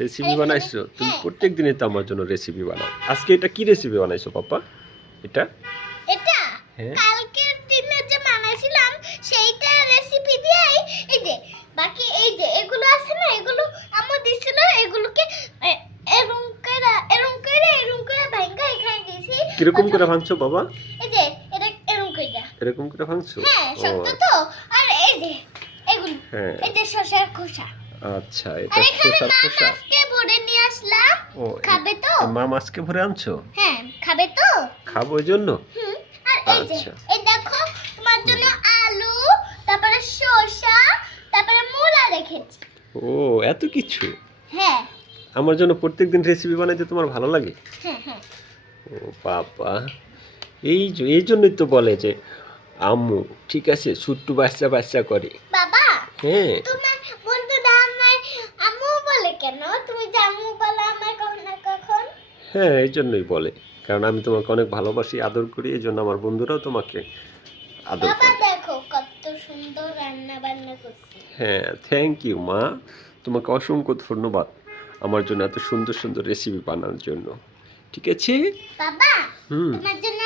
Recipe বানাইছো তুমি? হ্যাঁ। প্রত্যেক দিনই তো আমার জন্য রেসিপি বানাও। আজকে এটা কি রেসিপি বানাইছো পাপা? এটা এটা হ্যাঁ কালকের দিনে যে বানাইছিলাম সেইটা রেসিপি দিয়েই এই যে বাকি এই যে এগুলো আছে না, এগুলো আম্মু দিছিল, এগুলোকে এরকম করে ভাঙা এখানে দিয়েছি। কিরকম করে ভাঙছো বাবা? এই যে এটা এরকম করে। এরকম করে ভাঙছো? হ্যাঁ ও শক্ত তো। আর এই যে এগুলো, হ্যাঁ এই যে শসার খোসা। আচ্ছা, আর এটা এখানে শসার মা খোসা। আজকে ভরে নিয়ে আসলাম। ও খাবে তো? মা মাছকে ভরে আনছো? হ্যাঁ খাবে তো? খাবো ওই জন্য? হুম। আর এই যে আচ্ছা এই দেখো তোমার জন্য আলু, তারপরে শসা, তারপরে মূলা রেখেছি। ও এত কিছু! হ্যাঁ আমার জন্য প্রত্যেকদিন রেসিপি বানাইতে তোমার ভালো লাগে? হ্যাঁ হ্যাঁ। ও বাবা, এই জন্যই তো বলে যে আম্মু ঠিক আছে ছোট্ট বাচ্চা বাচ্চা করে। বাবা হ্যাঁ তোমার বন্ধুরা আমার আম্মু বলে কেন? তুমি যে আম্মু বলো আমার কখন না কখন। হ্যাঁ এই জন্যই বলে, কারণ আমি তোমাকে অনেক ভালোবাসি, আদর করি, এই জন্য আমার বন্ধুরাও তোমাকে আদর বাবা করে। দেখো কত সুন্দর রান্না বান্না করছি। হ্যাঁ থ্যাংক ইউ মা, তোমাকে অসংখ্য ধন্যবাদ আমার জন্য এত সুন্দর সুন্দর রেসিপি বানানোর জন্য। ঠিক আছে। বাবা হুম। তোমার জন্য